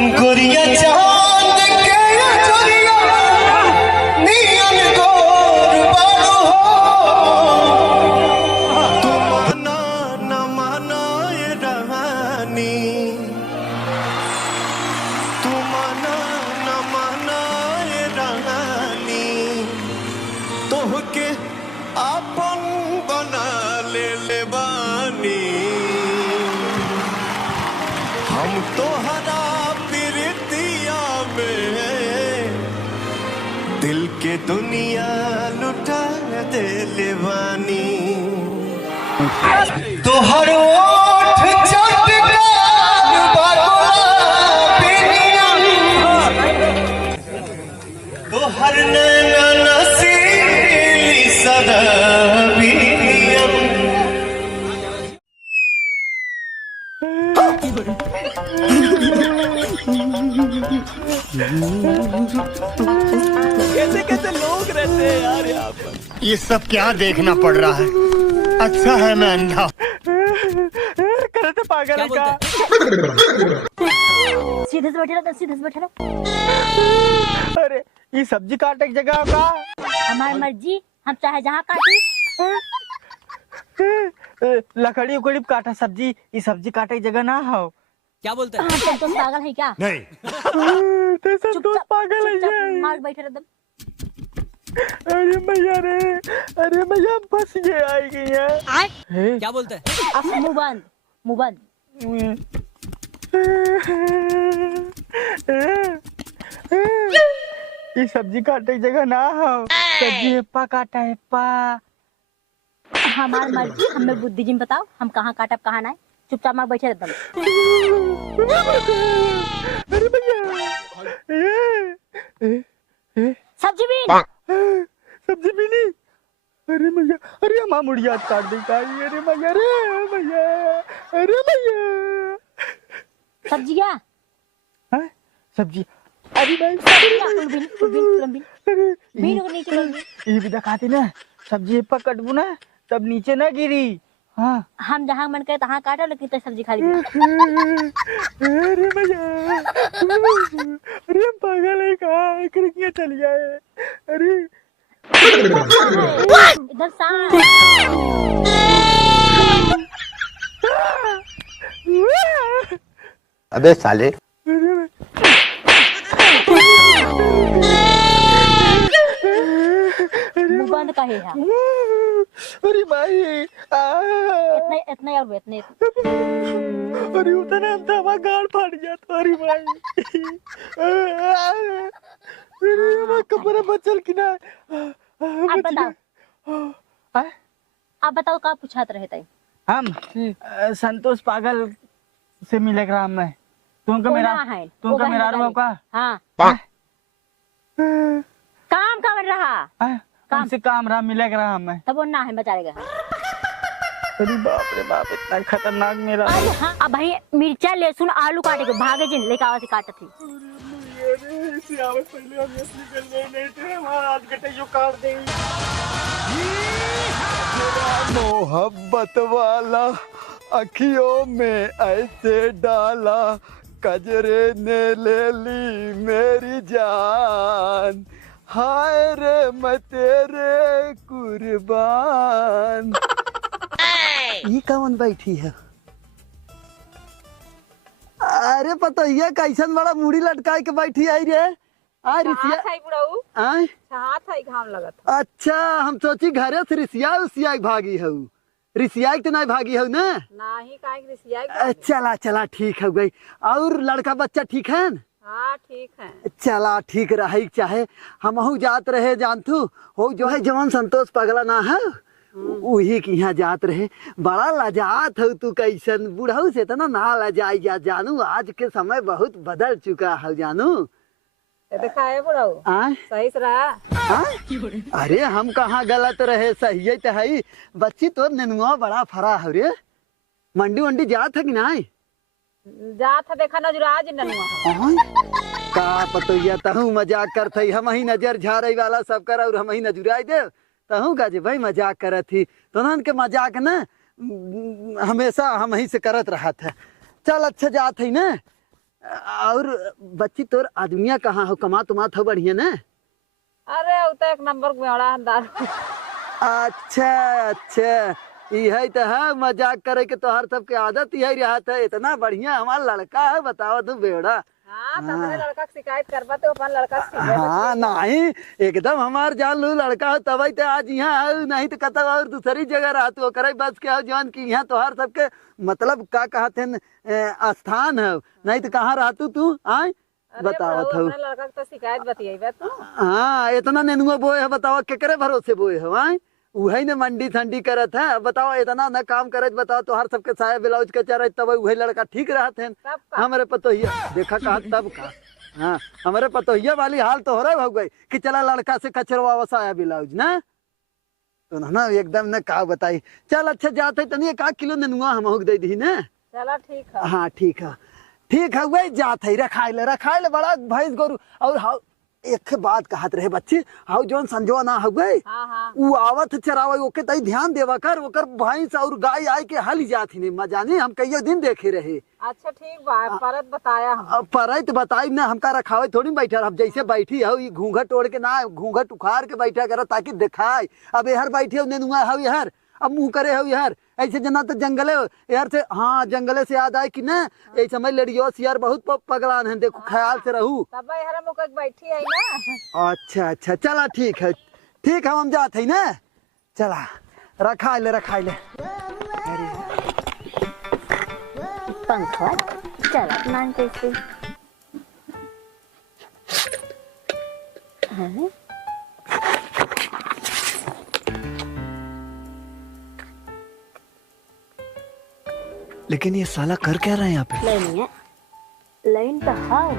गोरिया चांद के चोरिया नियन गोर बारू हो तुम ना न माना ये रहानी तुम ना न माना ये रहानी तोहके आपन बना ले बानी हम तोहरा प्रीतिया में दिल के दुनिया लुटा दे लेवानी तोहर ओठ चटकार बागुला तोहर नैना नसीली सदाबियम कैसे कैसे लोग रहते हैं यार यहाँ पर। ये सब क्या देखना पड़ रहा है। अच्छा है मैं अंधा। करे तो पागल है क्या? सीधे से बैठे रहो, सीधे से बैठे रहो। अरे ये सब्जी काटे की जगह का हमारी मर्जी, हम चाहे जहाँ काटी। लकड़ी उकड़ी काटा सब्जी, ये सब्जी काटे की जगह ना हो। क्या बोलते हैं? तुम तो पागल है क्या? नहीं तो सब दोस्त पागल है ये। मार बैठे रहो। अरे भैया रे, अरे भैया फंस गए आई गई है। क्या बोलते हैं? अब मुंह बंद, मुंह बंद। ये सब्जी काटे की जगह ना हो। सब्जी हेप्पा काटा हेप्पा। हमारी मर्जी, हमें बुद्धि जिम बताओ, हम कहाँ काटब कहाँ ना। चुपचाप मार बैठे रहता। अरे भैया सब्जी भी सब्जी भी नहीं। अरे भैया, अरे माँ मुड़िया काट दी का। अरे भैया रे भैया, अरे भैया सब्जी क्या? हाँ? सब्जी अरे भाई ये भी दिखाते ना। सब्जी हेप्पा कटबू ना तब नीचे ना गिरी। हाँ हम जहाँ मन करे तहाँ काटो, लेकिन तो सब्जी खाली। अरे भैया, अरे हम पागल है कहाँ क्यों चल गए। अरे इधर सांप। अबे साले मुंह बंद का है। अरे भाई इतने इतने और इतने। अरे उतना हम तो गाड़ फाड़ गया तो। अरे भाई अरे कपड़ा बचल कि ना। अब बताओ, आप बताओ क्या पूछाते रहते हैं? हम संतोष पागल से मिले ग्राम में। तुमका मेरा रुआ का। हाँ काम कर रहा हमसे काम रहा मिले ग्राम में। तब वो ना है बचाएगा। अरे बाप रे बाप, इतना खतरनाक मेरा। हाँ अब भाई मिर्चा लहसुन आलू काटे के भागे जिन लेके आवा से काटत थी। पहले हम निकल गए नहीं थे, आज कटे जो काट देंगे। मोहब्बत वाला अखियों में ऐसे डाला, कजरे ने ले ली मेरी जान, हाय रे मैं तेरे कुर्बान। ये कौन बैठी है? अरे पता है कैसन बड़ा मुड़ी लटकाए के बैठी आई रे। घाम लगत। अच्छा हम सोची घरे से रिसिया भागी हूँ। रिसिया तो नहीं भागी हूँ ना। नहीं काहे रिसिया। चला चला ठीक हो गई। और लड़का बच्चा ठीक है? हाँ ठीक है। चला ठीक रहे चाहे। हम जात रहे जानतू हो जो है जवान संतोष पगला ना है वही की यहाँ जात रहे। बड़ा लजात हो तू कैसन बूढ़ऊ से तना ना लजाई जा जानू। आज के समय बहुत बदल चुका है जानू। देखा है बुढ़ऊ सही से रहा। अरे हम कहाँ गलत रहे, सही तो है। बच्ची तो नेनुआ बड़ा फरा है रे। मंडी वंडी जात है कि नहीं? जात है देखा नजरा जी ननुआ। का पतोया तहु मजाक करते हम ही नजर झाड़े वाला सब कर और हम ही नजुराई दे तहु का जे भाई मजाक करत थी तो नन के मजाक न हमेशा हम ही से करत रहा था। चल अच्छा जात है ना और बच्ची तोर आदमिया कहाँ हो, कमा तुमात हो बढ़िया ना? अरे वो तो एक नंबर बेवड़ा अंदाज। अच्छा अच्छा, यही तो है मजाक करे के तोहर सबके आदत यही रहत है। इतना बढ़िया हमारा लड़का है, बताओ तू बेवड़ा। हाँ तो अपने लड़का की शिकायत करबा तो अपन लड़का से सीधे हाँ नहीं, एकदम हमार जान लू लड़का हो तभी तो आज यहाँ आऊ, नहीं तो कतौ और दूसरी जगह रह तू करे बस के हो जौन की यहाँ तोहार सबके मतलब का कहते हैं स्थान है, नहीं तो कहाँ रहतू तू आय बताओ बुढ़ऊ, थू। अपने लड़का की तो शिकायत बतियाई तू। हाँ इतना नेनुआ बोए है, बताओ केकरे भरोसे बोए है आय? वही ने मंडी ठंडी करत है, बताओ इतना न काम करत, बताओ तोहार सबके साया ब्लाउज के चरत तब वही लड़का ठीक रहत है। सबका हमारे पतोहिया देखा कहा तब का, हाँ हमारे पतोहिया वाली हाल तो हो रहा हो गई कि चला लड़का से कचरवा वसाया ब्लाउज ना, तो ना एकदम न का बताई। चल अच्छा जाते तनी 1 किलो नेनुआ हम दे दी ना। चला ठीक है। हाँ ठीक है वही जात है, रखाए ले बड़ा भैंस गोरू। और हाँ एक बात कहत रहे बच्चे, हाउ जौन संजो ना हो गए हाँ हाँ उ आवत चरावे ओके तई ध्यान देवा कर, ओकर भैंस और गाय आए के हल जात ही मजा नहीं, हम कई दिन देखे रहे। अच्छा ठीक बा, परत बताया हम। अब परत बताई ना, हमका रखावे थोड़ी बैठा, अब जैसे बैठी हो घूंघट ओढ़ के ना, घूंघट उखाड़ के बैठा कर ताकि दिखाए। अब यार बैठी हो नेनुआ हो यार, अब मुंह करे हो यार ऐसे जना तो जंगले यार से। हाँ जंगले से याद आए कि ना ऐसे समय लड़ियोस यार बहुत पगलान है, देखो ख्याल से रहू। तब हरा मुक बैठी है ना। अच्छा चला ठीक है हम जाते हैं ना, चला रखा ले। पंखा चला मान कैसे हाँ? लेकिन ये साला कर क्या रहा है यहाँ पे? लाइन तो हाउ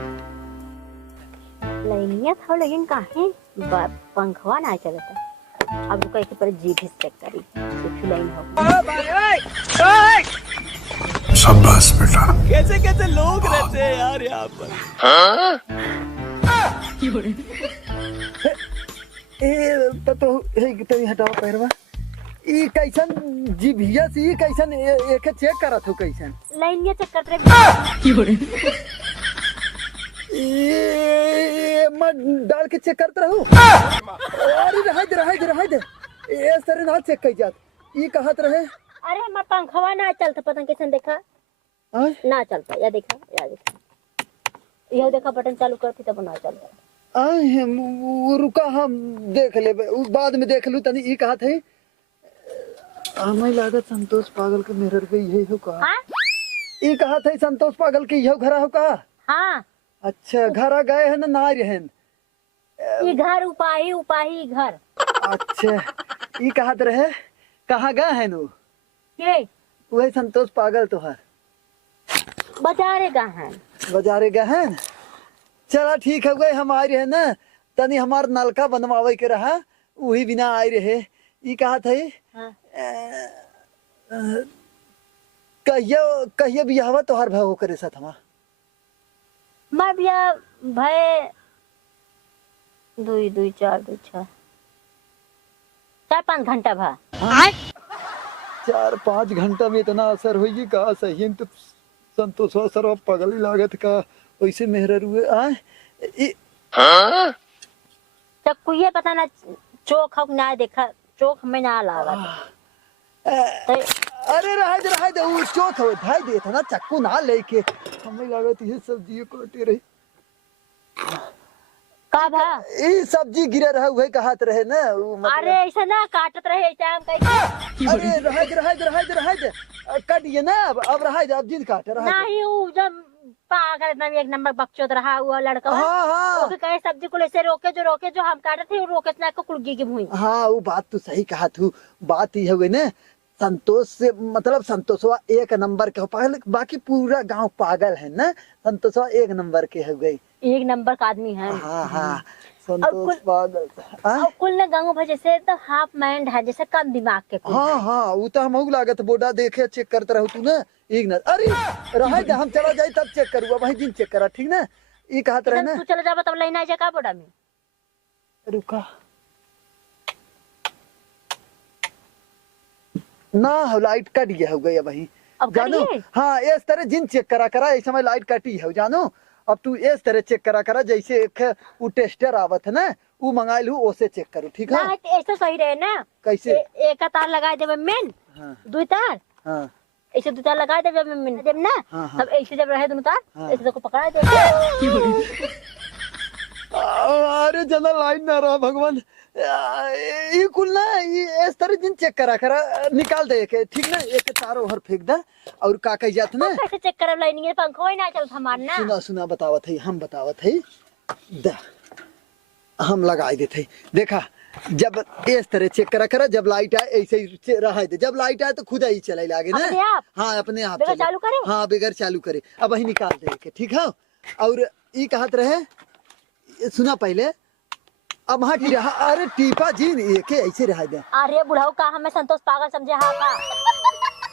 लाइनिया था, लेकिन काहे पंखवा ना चलता। अब रुका एक पर जीभ चेक करी कुछ लाइन हो। शाबाश बेटा। कैसे कैसे लोग रहते हैं यार यहाँ पर। तो हटाओ पैरवा, ई कैसन जीभिया से ई कैसन एक चेक करत हो, कैसन लाइनिया चेक करते रहे। ये मत डाल के चेक करते रहू। अरे रह दे ये सरे ना चेक कर जात, ई कहत रहे। अरे हमार पंखवा ना चलता, पता कैसे देखा ना चलता, या देखा यह देखा बटन चालू करती तब ना चलता। रुका हम देख ले, बाद में देख लू तनी। ई कहत है हमें लागत संतोष पागल के मेहर के यही हो का। ई कहत है संतोष पागल के यही घरा हो का। हाँ अच्छा घरा गए है ना रहन, ये घर उपाही घर। अच्छा ई कहत रहे कहाँ गए है नु के वही संतोष पागल तोहर बाजारे गए बाजारे गए हैं। चला ठीक है गए हम आए रहे ना, तनी हमार नलका बनवावे के रहा, वही बिना आए रहे। ई कहत है हाँ। कहिए बियाहवा तोहर भाव करे साथ हमा। मार बिया भय 2 2 4 2 6 4 5 घंटा भा 4-5 घंटा में इतना असर होगी का? सही तो संतोष सर पगली लागत का वैसे मेहर हुए आए। चक्कुए पता ना चोख हम ना देखा, चोख में ना लागा अरे रह दे वो चोख हो भाई दे था ना, चक्कू ना लेके हमें लागत ये सब्जी काटे रही का भा। ये सब्जी गिरे रहा हुए कहत रहे ना अरे ऐसा ना काटत रहे ऐसा हम कहीं। अरे रह दे काटिए ना, अब रह दे, अब जिद काट रहा नहीं वो जब पागल एकदम एक नंबर बकचोद रहा हुआ लड़का। हाँ ओके कहे सब्जी को ऐसे रोके जो हम काटे थे, वो रोके ना को कुलगी की भूई। हाँ वो बात तो सही कहा तू। बात ही है ना संतोष से, मतलब संतोषवा 1 नंबर के हो पागल, बाकी पूरा गांव पागल है ना, संतोषवा 1 नंबर के हो गई, 1 नंबर का आदमी है। हाँ संतोष पागल। कुल ने गांव भजे से तो हाफ माइंड है, जैसे कम दिमाग के कुल। हाँ वो तो हम लागत बोडा देखे चेक करते रहो तू ना एक न। अरे रह दे हम चला जाए तब चेक करूँगा, वही दिन चेक करा ठीक ना। ये कहत रहे ना तू चला जाबा तब लेना जा का बोड़ा में। रुका ना हो लाइट कट गया हो गया भाई। अब जानो करिए हाँ इस तरह जिन चेक करा करा इस समय लाइट कटी है जानो। अब तू इस तरह चेक करा करा जैसे एक वो टेस्टर आवत है ना वो मंगा लू ओसे चेक करो ठीक ना है। तो ऐसे सही रहे ना। कैसे? एक का तार लगा देवे मेन हाँ दो तार हाँ ऐसे दो तार लगा देवे मेन जब ना हाँ, हाँ। तब ऐसे जब रहे दोनों तार हाँ। ऐसे तो को पकड़ा दे। अरे जना लाइट ना रहा भगवान ये कुल ना ये इस तरह जिन चेक करा करा निकाल दे के ठीक ना एक तार ओहर फेंक दे और का कह जात ना। कैसे चेक करब लाइनिंग है पंखो ही ना चलत हमार ना। सुना सुना बतावत है हम बतावत है दा हम लगाई देते हैं। देखा जब इस तरह चेक करा करा जब लाइट आए ऐसे ही रहा दे जब लाइट आए तो खुद ही चले लागे ना। अपने आप? हाँ अपने आप बगैर चले। चालू करे? हाँ बगैर चालू करे अब वही निकाल दे के ठीक है। और ये कहत रहे सुना पहले अब हाँ रहा अरे टीपा जी एक ऐसे रहा दे। अरे बुढ़ाऊ का हमें संतोष पागल समझे हाँ का।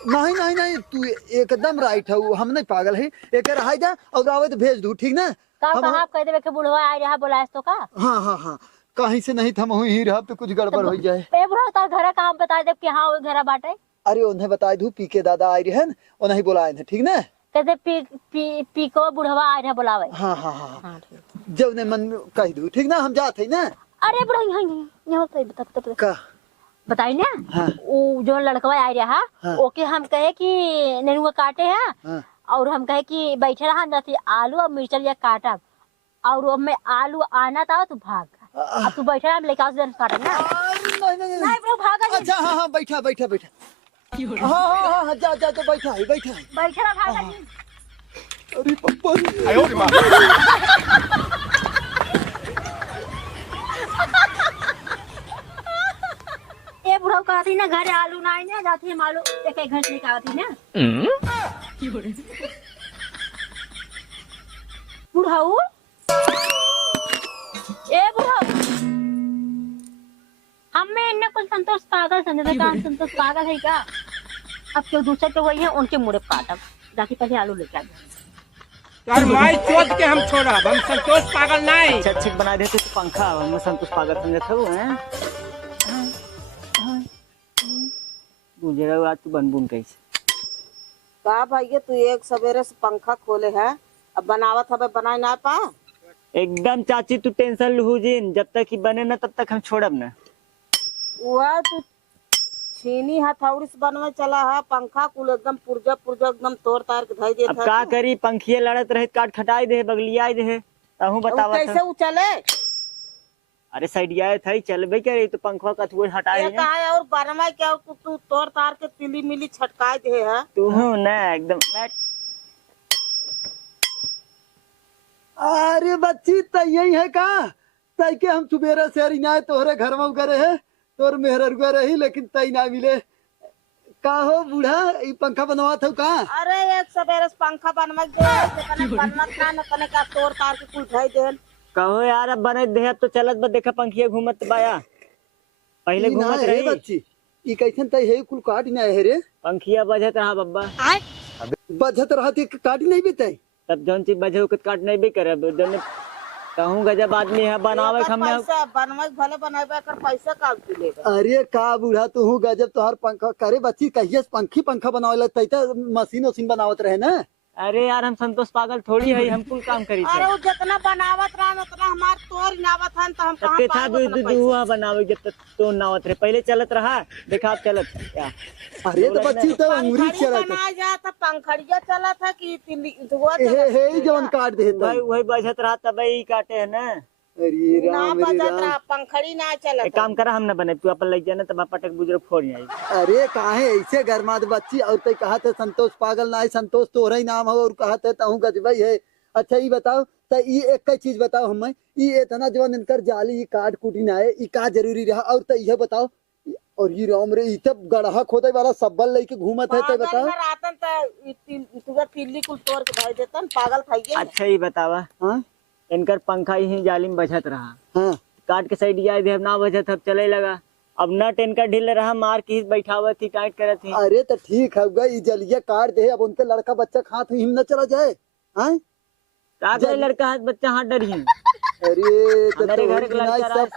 नहीं नहीं नहीं तू एकदम राइट है हम नहीं पागल है एक रहा दे और आवे तो भेज दू ठीक ना। का हम कहा आप कह देवे कि बुढ़वा आ रहा बोला तो का। हाँ हाँ हाँ कहीं से नहीं थम ही रहा तो कुछ गड़बड़ हो जाए। ए बुढ़ाऊ तार घर काम बता दे कि हाँ वो घर बाटे। अरे उन्हें बता दू पी के दादा आए रहे उन्हें बुलाए थे ठीक ना। कहते पी को बुढ़वा आ रहा बुलावे। हाँ हाँ हाँ हाँ ठीक। जब ने मन कह दू ठीक ना हम जाते ना। अरे बुढ़ाऊ यहाँ सही बता का बताई ना। हाँ। वो जो लड़कवा आ रहा हाँ। ओके हम कहे कि नेनुआ काटे है हाँ। और हम कहे कि बैठे रहा जाती आलू और मिर्चल या काटा और अब मैं आलू आना था तो भाग अब तू बैठा हम लेके आओ काटा ना। नहीं नहीं नहीं नहीं ब्रो भागा अच्छा हाँ हाँ बैठा बैठा बैठा हाँ हाँ हाँ जा जा तो बैठा है बैठा है। बैठे रहा भागा जी। अरे पप्पा ये बुढ़ाऊ कहती ना घर आलू ना आए जाती हम आलू एक एक घर से लेके आती ना। बुढ़ाऊ ए बुढ़ाऊ हमें इन्हें कुछ संतोष पागल समझे का संतोष पागल है क्या। अब क्यों दूसरे तो वही है उनके मुड़े काटा जाके पहले आलू लेके आ यार माई चोद के हम छोड़ा हम संतोष पागल नहीं। अच्छा बना देते तो पंखा हम संतोष पागल समझत हो हैं। गुजरा आज तू बनबुन कैसे का भैया तू एक सवेरे से पंखा खोले है अब बनावत हवे बनाई ना पा। एकदम चाची तू टेंशन लहू जिन जब तक ही बने ना तब तक हम छोड़ब ना। वह तू छीनी हथौड़ी से बनवे चला है पंखा कुल एकदम पुर्जा पुर्जा एकदम तोड़ तार के धई देत अब का करी पंखिए लड़त रहे काट खटाई दे बगलिया दे तहू बतावा कैसे उ चले। अरे साइडिया था चलबे करे तो पंखवा कथुए हटाए ये कहा है और बनवा क्या तू तोड़ तार के तिली मिली छटकाए दे है तू ना एकदम अरे बच्ची तय यही है का तय के हम सुबेरे से ना तोहरे घर में करे है तोर मेहर रही लेकिन तय ना मिले का हो बूढ़ा ये पंखा बनवा था का। अरे एक सवेरे से पंखा बनवा दे बनत ना कने का तोड़ तार के कुल धई दे। कहो यार अब बने दे तो चलत बा देखा पंखिया घूमत बाया पहले घूमत रही बच्ची ये कैसन तय है कुल काट ना है रे पंखिया बजत रहा बब्बा बजत रहती काट नहीं बीते तब जौन चीज बजे ओके काट नहीं भी करे जौन कहूँ गजब आदमी है बनावे हमें पैसा बनवे भले बनावे कर पैसा का लेगा। अरे का बूढ़ा तू गजब तोहर पंखा करे बच्ची कहिए पंखा बनावे तय मशीन वशीन बनावत रहे ना। अरे यार हम संतोष पागल थोड़ी है हम कुल काम करी अरे वो जितना बनावत रहा उतना हमार तोर नावत हन तो हम कहां था पाए उतना पैसा। दुआ बनावे जब तक तो नावत रहे पहले चलत रहा देखा आप चलत क्या। अरे तो बच्ची तो अंगूरी पंखड़ी चला बनाया जाता पंखड़िया चला था कि तिल्ली दुआ हे जवन काट दे भाई वही बजत रहा तब ही काटे है ना। अरे ना राम रे बजत राम। रहा पंखड़ी ना चला एक काम करा हम ना बने तू अपन लग जाना तब पटक बुजुर्ग फोड़ आई। अरे काहे ऐसे गरमात बच्ची और ते कहा थे संतोष पागल ना है संतोष तोहरा ही नाम है और कहा थे तहु गजबई है। अच्छा ये बताओ तो ये एक चीज बताओ हमें ये इतना जवन इनकर जाली काट कुटी ना है ये का जरूरी रहा और तो यह बताओ और ये राम रे ये तब गढ़ा खोदे वाला सब्बल लेके घूमत है तो बताओ। रातन तो तुगा तिल्ली कुल तोड़ के भाई देतन पागल खाई गए। अच्छा ही बतावा हाँ इनकर पंखा ही जाली में बजत रहा हाँ काट के साइड दे ना बजत अब चले लगा अब नट इनका ढील रहा मार की बैठावत थी टाइट करत थी। अरे तो ठीक है गई जलिया काट दे अब उनके लड़का बच्चा हाथ हिम न चला जाए। हाँ का करे लड़का हाथ बच्चा हाथ डरी अरे तो हमारे घर तोहरी के गिनाई लड़का सब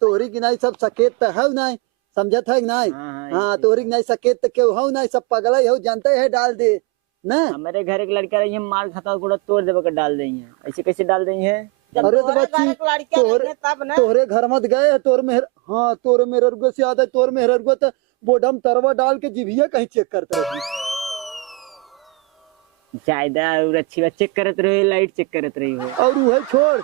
तोहरी गिनाई सब सकेत तो है नहीं समझत है नहीं? हाँ, हाँ तोहरी नहीं सके तो क्यों हो नहीं, सब पगला हो जानते है डाल दे ना। हमारे घर एक लड़का रही है, मार खाता गोड़ा तोड़ देवे कर डाल दें हैं। ऐसे कैसे डाल दें हैं? जब अरे तो तोहरे बच्ची, घर एक लड़कियां तोहरे- नहीं है तब ना। तोहरे घर मत गए तोर मेहर, हाँ तोर मेहर से याद है, तोर मेहर तो बोडम तरवा डाल के जीभिया कहीं चेक करते रही। ज्यादा और अच्छी बात चेक करत रहे, लाइट चेक करत रही हो। और वह छोड़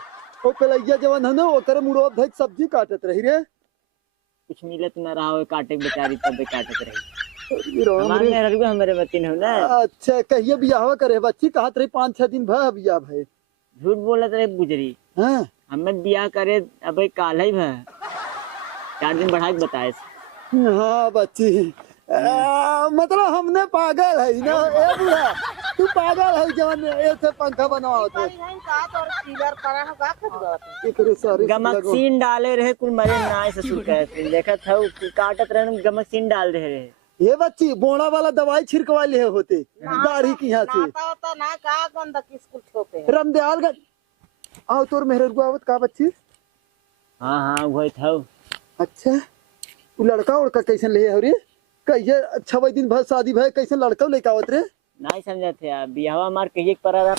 ओ कलैया जवन है ना ओकर मुड़ो धज सब्जी काटत रही रे। कुछ मिलत न रहा हो काटे बेचारी, तब काटत रही। अरे राम हमारे रे। घर हमारे बतिन हो ना। अच्छा कहिए बियाह करे बच्ची, कहत रही 5-6 दिन भा बियाह भय। झूठ बोलत रहे गुजरी। हाँ हमें बियाह करे अब काल ही भा 4 दिन बढ़ा के बताए। हाँ बच्ची, मतलब हमने पागल है ना। ए बुढ़ा तू पागल है जवन ऐसे पंखा बनवाओ थे। एकरे सारे गमकसीन डाले रहे कुल मरे नाय ससुर कहते देखा था काटत रहे गमकसीन डाल दे रहे। ये बच्ची बोड़ा वाला दवाई छिड़कवा ले होते दाढ़ी की यहाँ से ना का गंदा किसको छोपे रमदयाल का। आओ तोर मेहर को आवत का बच्ची। हाँ हाँ वही था। अच्छा वो लड़का उड़का कैसे ले हो रे, कहिए 6 दिन भर शादी भय कैसे लड़का लेके आवत रे। नहीं समझा थे आप बियाह मार कहिए पड़ा रहा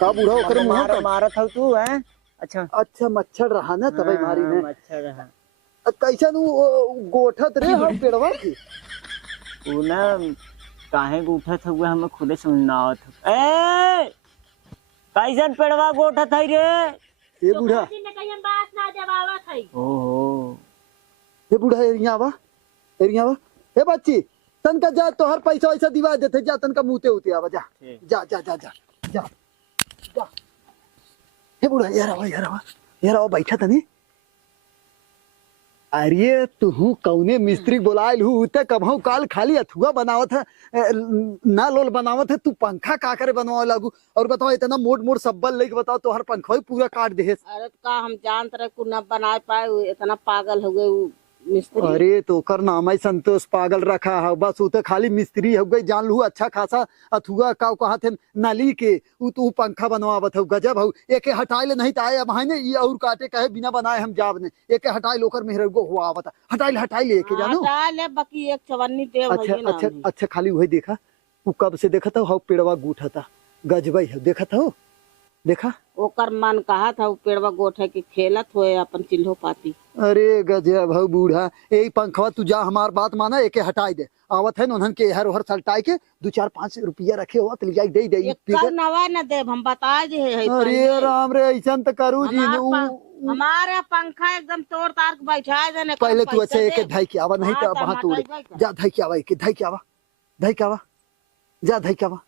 का बूढ़ा ओकर मुंह मार मारा था तू हैं। अच्छा अच्छा मच्छर रहा ना तबई मारी में मच्छर रहा। कैसा नु गोठत रे हम पेड़वा की। वो ना काहे उठा था वो हमें खुदे समझना आवत ए कैसन पेड़वा गोठा था रे। ये बूढ़ा बात ना जवाबत है। ओहो ये बूढ़ा एरिया आवा हे बच्ची तन का जा तोहर पैसा वैसा दिवा देते जा तन का मुते उते आवा जा जा जा जा जा जा जा। हे बूढ़ा यार आवा बैठा तनी। अरे तू कौने मिस्त्री बोलायल हूँ उते कभू काल खाली अथुआ बनावत है ना लोल बनावत है, तू पंखा का करे बनवा लागू। और बताओ इतना मोट मोट सब्बल लेके बताओ तोहर पंखा ही पूरा काट दे। अरे का हम जानते रहे कुछ न बना पाए, इतना पागल हो गए मिस्त्री। अरे तो कर नाम है संतोष पागल रखा है बस, वो तो खाली मिस्त्री हो गई जान लू अच्छा खासा अथुआ का कहा थे नाली के वो तू पंखा बनवावत हो गजब हो। एक हटाए ले नहीं तो आए अब है ये और काटे कहे बिना बनाए हम जाब ने एक हटाए लोकर मेहर को हुआ आवता हटाए ले के जानो। ले बाकी एक चवन्नी देव अच्छा अच्छा अच्छा खाली वही देखा वो कब से देखा था हाउ पेड़वा गूठा था गजबई है देखा था वो देखा ओकर मन कहा था पेड़वा गोठे के खेलत होए अपन चिल्हो पाती। अरे गजब भाऊ बूढ़ा यही पंखवा तू जा हमार बात माना एके हटाई दे आवत है उन्हन के हर हर सलटाई के 2-4-5 रुपया रखे हो तो लियाई दे कल नवा न दे हम बता जे है। अरे राम रे ऐसा तो करू जी हमारे पंखा एकदम तोड़ तार के बैठा देने। पहले तू ऐसे एक ढाई के आवा नहीं तो वहां तोड़े जा ढाई के आवा एक ढाई के आवा जा ढाई के आवा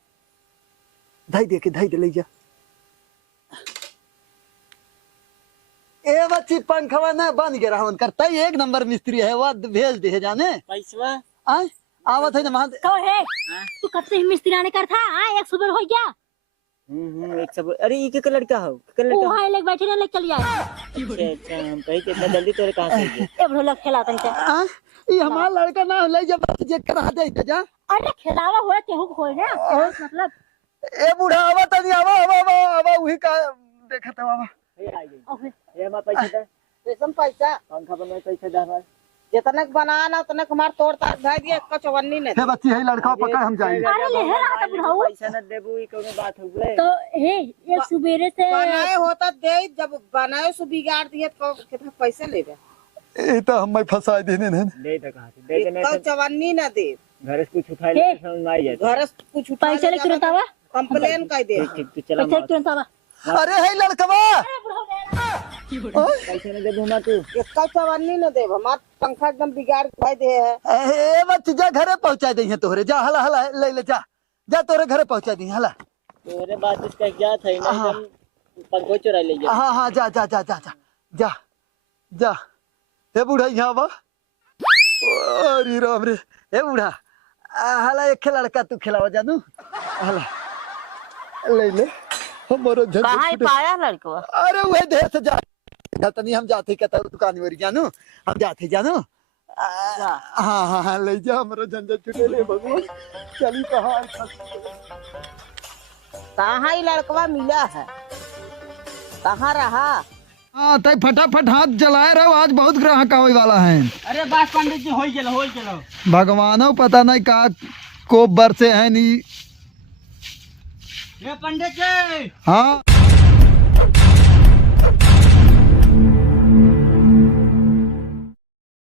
ढाई दे ले जा। ए बच्ची पंखवा ना बन गया रहन करता एक नंबर मिस्त्री है वो भेज दे जाने पैसा आय आवत है ना वहां तो है तू कब से मिस्त्री आने कर था। हाँ एक सुबह हो गया। एक सब अरे ये के लड़का हो के वो लड़का। हां लेके बैठे ना लेके चल आए। अच्छा हम कहीं इतना जल्दी तोरे कहां से ए बड़ो लग खेलाता है। ये हमारा लड़का ना ले जब जे करा दे जा। अरे खेलावा होए केहू होए ना मतलब ए बूढ़ा आवा तनी आवा वही का देखा था बाबा ये हमारा पैसा दे रेशम पैसा पंखा बनवाए पैसा दे हमारे जितने बनाना उतने हमार तोड़ तार भाई दिए कचवन्नी ने। हे बच्ची है लड़का पकड़ हम जाएंगे। अरे ले है ना बुढ़ाऊ पैसा न देबू ई कोनो बात हो गए। तो हे एक सुबेरे से बनाए होता दे जब बनाए सु बिगाड़ दिए तो कितना पैसे लेबे। ए तो हम फंसा देने ने दे दे कहां से दे देने कचवन्नी न दे घर से कुछ उठा ले समझ में आई जाए। घर से कुछ उठा पैसे लेके तुरंत आवा कंप्लेन कर दे। ठीक ठीक चला पैसे तुरंत आवा। अरे है लड़कवा पैसा न देबू ना तू कचवन्नी न दे हमार पंखा एकदम बिगाड़ भाई दे है। ए बच्ची जा घरे पहुंचा दे तोहरे जा हला हला ले जा जा तोरे घरे पहुंचा दी हला। तोरे बात इसका क्या था ना एकदम पंखो चुरा ले जा। हाँ जा जा जा जा जा जा जा हे बूढ़ा यहाँ बा। अरे राम रे हे बूढ़ा हला एक लड़का तू खिलावा जानू हला ले हमारा कहाँ पाया लड़का। अरे वह देर से जा तनी हम जाते कहता दुकान में जानू हम जाते जानू हाँ ले जा हमारा झंझट छुटे ले भगवान चली कहाँ कहाँ ही लड़कवा मिला है कहाँ रहा। हाँ तो फटाफट हाथ जलाए रहो, आज बहुत ग्राहक आवे वाला है। अरे बस पंडित जी, हो चलो। भगवानो पता नहीं का को बरसे है नी। ये पंडित जी, हाँ